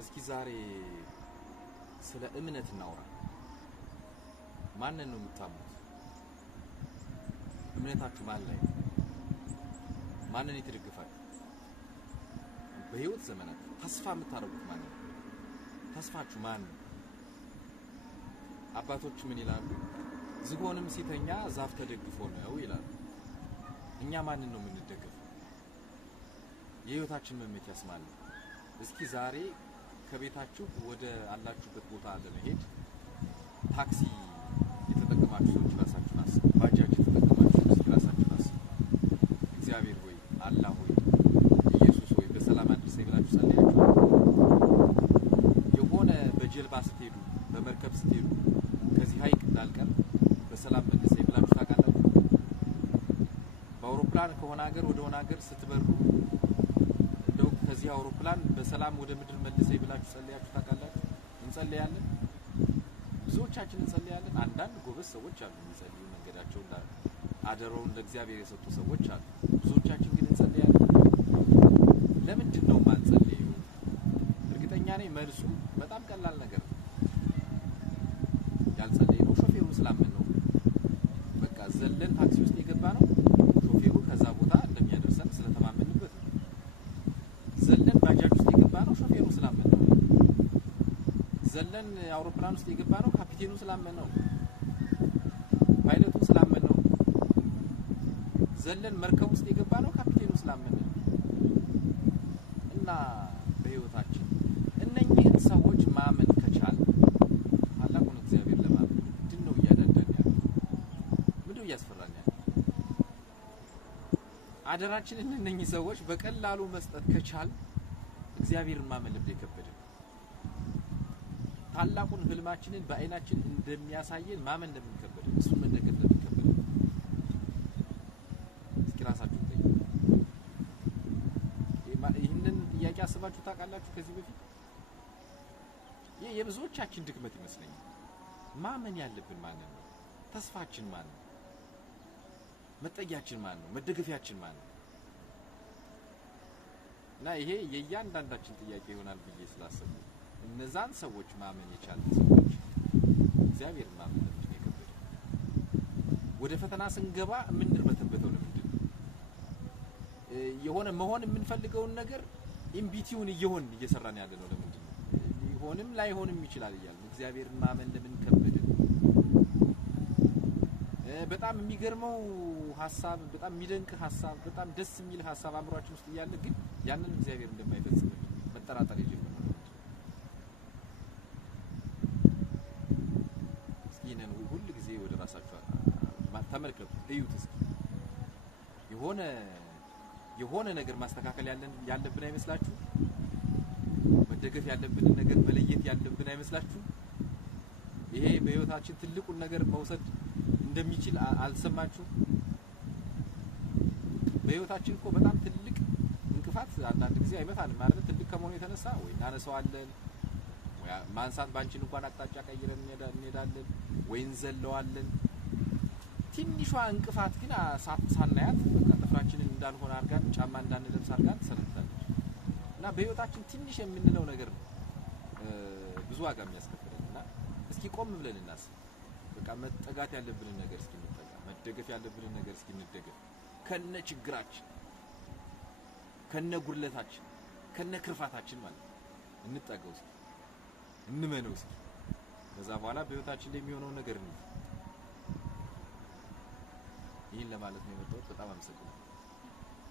እስኪ ዛሬ ስለ እምነት እናውራ። ማንን ነው የምታምኑት? እምነታችሁ ማን ላይ ነው? ማንን ይትደግፋችሁ? በህይወት ዘመናት ተስፋ የምታደርጉት ማን ነው? ተስፋችሁ ማን ነው? አባቶች ምን ይላሉ? ዝሆንም ሲተኛ ዛፍ ተደግፎ ነው ይላሉ። እኛ ማንን ነው የምንደግፈው? የህይወታችን መመኪያስ ማን ነው? እስኪ ዛሬ ከቤታችሁ ወደ አላችሁበት ቦታ ለመሄድ ታክሲ የተጠቀማችሁ ሰዎች ራሳችሁን አስቡ። ባጃጅ የተጠቀማችሁ ሰዎች ራሳችሁን አስቡ። እግዚአብሔር ሆይ፣ አላህ ሆይ፣ ኢየሱስ ሆይ በሰላም አድርሰኝ ብላችሁ ጸልያችሁ የሆነ በጀልባ ስትሄዱ በመርከብ ስትሄዱ ከዚህ ሀይቅ እንዳልቀር በሰላም መልሰኝ ብላችሁ ታውቃላችሁ? በአውሮፕላን ከሆነ ሀገር ወደ ሆነ ሀገር ስትበሩ እንደው ከዚህ አውሮፕላን በሰላም ወደ ምድር መልሰኝ ብላችሁ ጸልያችሁ ታውቃላችሁ? እንጸልያለን። ብዙዎቻችን እንጸልያለን። አንዳንድ ጎበዝ ሰዎች አሉ የሚጸልዩ መንገዳቸው አደረውን ለእግዚአብሔር የሰጡ ሰዎች አሉ። ብዙዎቻችን ግን እንጸልያለን። ለምንድን ነው ማንጸልየው? እርግጠኛ ነኝ መልሱ በጣም ቀላል ነገር ነው። ያልጸለየው ሾፌሩ ስላመን ነው። በቃ ዘለን ታክሲ ውስጥ የገባ ነው ሾፌሩ ከዛ ቦታ እንደሚያደርሰን ስለተማመንበት ነው። ዘለን ባጃጅ ውስጥ የገባ ነው ሾፌሩ ስላመን ነው። ዘለን አውሮፕላን ውስጥ የገባ ነው ካፒቴኑ ስላመን ነው። ፓይለቱ ስላመን ነው። ዘለን መርከብ ውስጥ የገባ ነው ካፒቴኑ ስላመን ነው። እና በህይወታችን እነኚህን ሰዎች ማመን ከቻል ታላቁን እግዚአብሔር ለማመን ምንድነው እያዳዳን ያለው? ምንድነው እያስፈራን ያለው? አደራችንን እነኚህ ሰዎች በቀላሉ መስጠት ከቻል እግዚአብሔርን ማመን ልብ የከበደ ታላቁን ህልማችንን በአይናችን እንደሚያሳየን ማመን እንደምንከበደ እሱን መደገፍ እንደምንከበደ እስኪ ራሳችሁን ጠይቁ። ይህንን ጥያቄ አስባችሁ ታውቃላችሁ? ከዚህ በፊት ይሄ የብዙዎቻችን ድክመት ይመስለኛል። ማመን ያለብን ማን ነው? ተስፋችን ማን ነው? መጠጊያችን ማን ነው? መደገፊያችን ማን ነው? እና ይሄ የእያንዳንዳችን ጥያቄ ይሆናል ብዬ ስላሰብኩ እነዛን ሰዎች ማመን የቻሉ ሰዎች እግዚአብሔርን ማመን ለምንድን ነው የከበደው? ወደ ፈተና ስንገባ የምንርበተበተው ለምንድን ነው? የሆነ መሆን የምንፈልገውን ነገር ኢምቢቲውን እየሰራን ያለ ነው ለምንድን ነው? ሊሆንም ላይሆንም ይችላል እያልን እግዚአብሔርን ማመን ለምን ከበደ? በጣም የሚገርመው ሐሳብ፣ በጣም የሚደንቅ ሐሳብ፣ በጣም ደስ የሚል ሐሳብ አእምሯችን ውስጥ እያለ ግን ያንን እግዚአብሔር እንደማይፈጽም መጠራጠር የጀመረው እስኪነን ሁሉ ጊዜ ወደ ራሳችሁ ተመልከቱ፣ እዩት እስኪ። የሆነ ነገር ማስተካከል ያለብን አይመስላችሁ? መደገፍ ያለብን ነገር መለየት ያለብን አይመስላችሁ? ይሄ በህይወታችን ትልቁን ነገር መውሰድ እንደሚችል አልሰማችሁ? በህይወታችን እኮ በጣም ትልቅ እንቅፋት አንዳንድ ጊዜ አይመታንም ማለት ትልቅ ከመሆኑ የተነሳ ወይ እናነሳዋለን፣ ወይ ማንሳት ባንቺን እንኳን አቅጣጫ ቀይረን እንሄዳለን፣ ወይ እንዘለዋለን። ትንሿ እንቅፋት ግን ሳናያት በቃ ጥፍራችንን እንዳልሆነ አርጋን ጫማ እንዳንለብስ አርጋን ተሰንታለች። እና በህይወታችን ትንሽ የምንለው ነገር ነው ብዙ ዋጋ የሚያስከፍለን። እና እስኪ ቆም ብለን እናስብ። በቃ መጠጋት ያለብንን ነገር እስኪ እንጠጋ፣ መደገፍ ያለብንን ነገር እስኪ እንደገፍ። ከነ ችግራችን፣ ከነ ጉድለታችን፣ ከነ ክርፋታችን ማለት እንጠጋው እስኪ፣ እንመነው እስኪ። ከዛ በኋላ በህይወታችን ላይ የሚሆነው ነገር ነው። ይሄን ለማለት ነው የመጣሁት። በጣም አመሰግናለሁ።